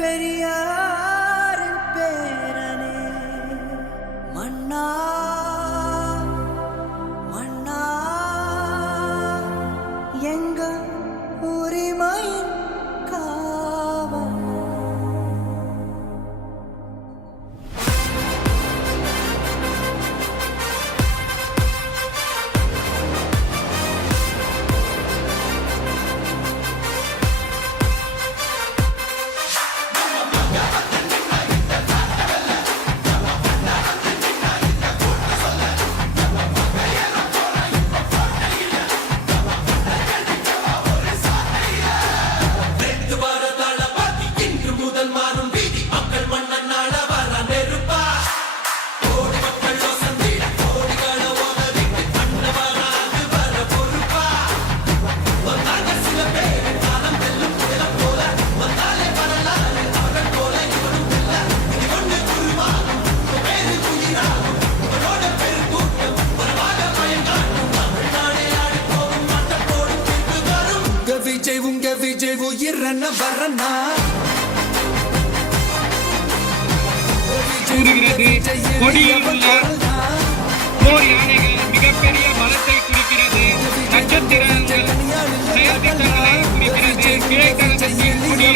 பெரியாரின் பேரனே மன்னா உயிரன வரனா? கூறுகிறது கொடியில் உள்ள போர் யானைகள் மிகப்பெரிய பலத்தை குறிக்கிறது. நட்சத்திரங்கள் கொடியை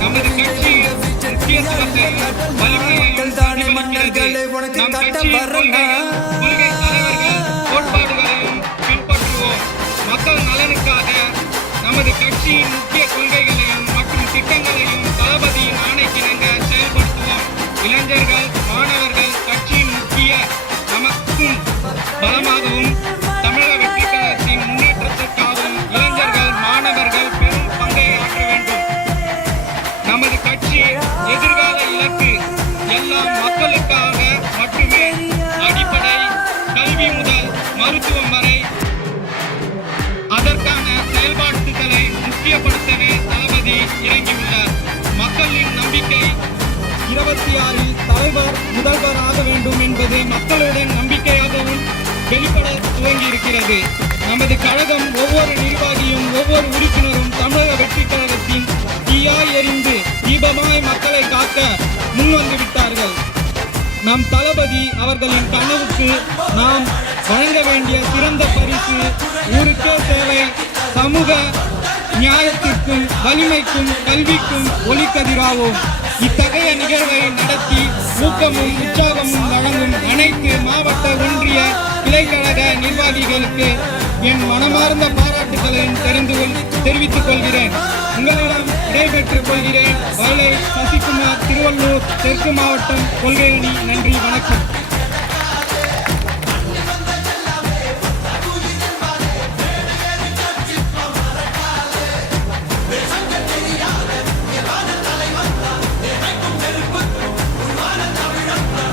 நமது கொள்கை தலைவர்கள் கோட்பாடுகளையும் பின்பற்றுவோம். மக்கள் நலனுக்காக நமது கட்சியின் மருத்துவம் வரை அதற்கான செயல்பாட்டுகளை முக்கியப்படுத்தவே தளபதி இறங்கியுள்ளார். மக்களின் நம்பிக்கை இருபத்தி ஆறில் தலைவர் முதல்வர் ஆக வேண்டும் என்பது மக்களுடன் நம்பிக்கையாகவும் வெளிப்பட துவங்கி இருக்கிறது நமது கழகம் ஒவ்வொரு நிர்வாகியும் ஒவ்வொரு உறுப்பினரும் தமிழக வெற்றி கழகத்தின் தீயாய் எறிந்து தீபமாய் மக்களை காக்க முன்வந்துவிட்டார் நம் தளபதி அவர்களின் கனவுக்கு நாம் வழங்க வேண்டிய சிறந்த பரிசு ஊருக்கே சேவை சமூக நியாயத்திற்கும் வலிமைக்கும் கல்விக்கும் ஒளிக்கதிராவோம் இத்தகைய நிகழ்வை நடத்தி ஊக்கமும் உற்சாகமும் வழங்கும் அனைத்து மாவட்ட ஒன்றிய கிளைக்கழக நிர்வாகிகளுக்கு என் மனமார்ந்த பாராட்டுகளையும் தெரிந்து கொள் தெரிவித்துக் கொள்கிறேன். உங்களிடம் விடைபெற்றுக் கொள்கிறேன். வயலை சசிகுமார் திருவள்ளூர் தெற்கு மாவட்டம் கொள்கையணி நன்றி வணக்கம்.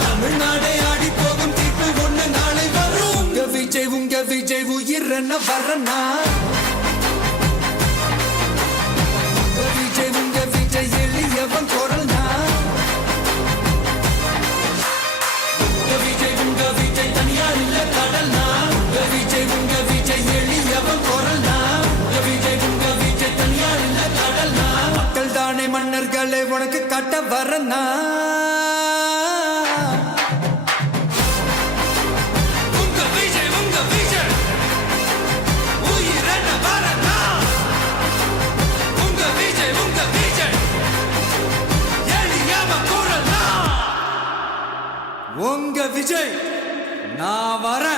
தமிழ்நாடு விஜய் வரனா உங்க விஜய் உங்க விஜய் எளியவன் குரல்னா? உங்க விஜய் உங்க விஜய் தனியார் இல்ல கடல்னா? உங்க விஜய் உங்க விஜய் எளியவன் குரல்னா? உங்க விஜய் உங்க விஜய் தனியார் இல்ல கடல்னா? மக்கள் தானே மன்னர்களே உனக்கு கட்ட வரனா குரல்னா உங்க விஜய் நான் வரேன்.